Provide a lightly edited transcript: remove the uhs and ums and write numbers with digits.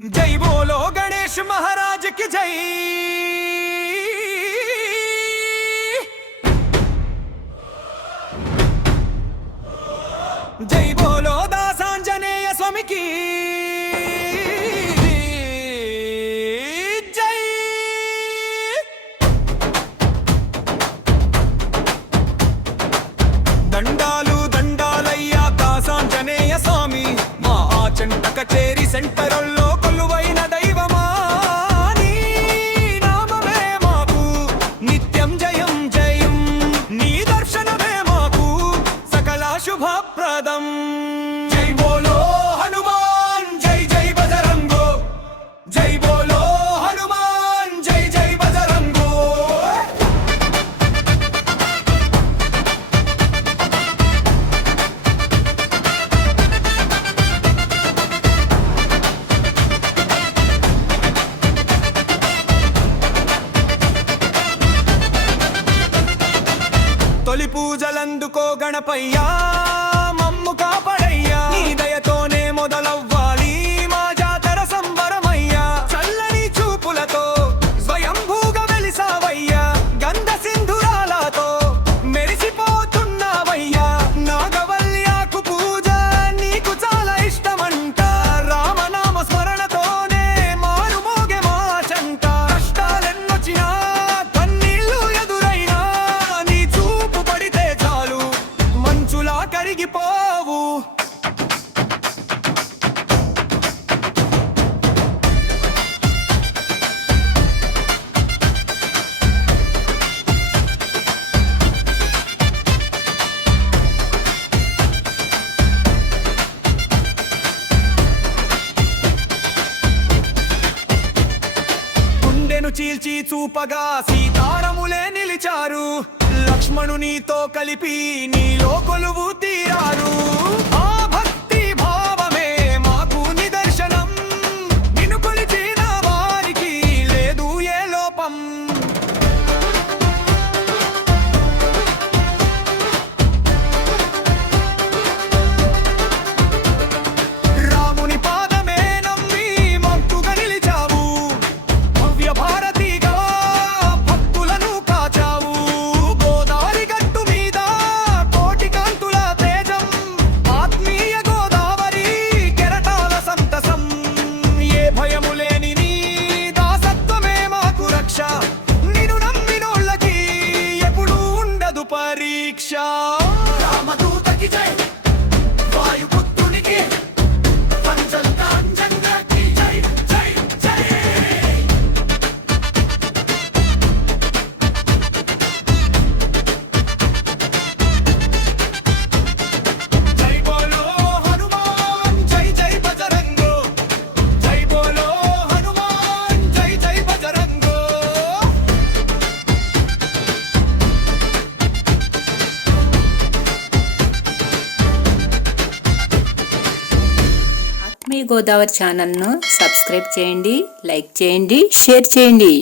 जय बोलो गणेश महाराज की जय। जय बोलो दासांजनेय स्वामी की जय। దండాలు దండాలయ్యా దాసాంజనేయ స్వామి మా ఆచంట కచేరి సెంటర్లో కొలువైన దైవమా నీ నామమే మాకు నిత్యం జయం జయం నీ దర్శనమే మాకు సకల శుభప్రదం। జై బోలో హనుమాన్ జై జై బజరంగో జై బోలో హనుమాన్ జై జై బజరంగో। తొలి పూజలందుకో గణపయ్యా మమ్ము కాపాడయ్యా నీ దయతోనే మొదలవ్వాలి మా జాతర సంబరమయ్యా। చల్లని చూపులతో స్వయంభూగా వెలిసావయ్యా గంధ సింధురాలతో మెరిసిపోతున్నావయ్యా। నాగవల్యాకు పూజ నీకు చాలా ఇష్టమంట రామనామ స్మరణతోనే మారు మోగే మా చెంట। కష్టాలెన్నొచ్చినా కన్నీళ్లు ఎదురైనా నీ చూపు పడితే చాలు మంచులా కరిగిపోవు। గుండెను చీల్చి చూపగా సీతారములే నిలిచారు లక్ష్మణునితో కలిపి నీలో కొలువు తీరారు। ఆ భక్తి భావమే మాకు నిదర్శనం నిన్ను కొలిచిన వారికి లేదు ఏ లోపం। రాముని పాదమే నమ్మి మక్కుగా నిలిచావు భవ్య భారతిగా భక్తులను కాచావు। గోదావరి గట్టు మీద కోటి కాంతుల తేజం ఆత్మీయ గోదావరి కెరటాల సంతసం। ఏ భయము లేని నీ దాసత్వమే మాకు రక్ష నిన్ను నమ్మినోళ్ళకి ఎప్పుడు ఉండదు పరీక్ష। రామదూతకి జై వాయుపుత్రునికి పంచంత అంజనకి జై జై జై। జై బోలో హనుమాన్ జై జై బజరంగో జై బోలో హనుమాన్ జై జై బజరంగో। ఆత్మీయ గోదావరి ఛానల్ను సబ్స్క్రైబ్ చేయండి, లైక్ చేయండి, షేర్ చేయండి।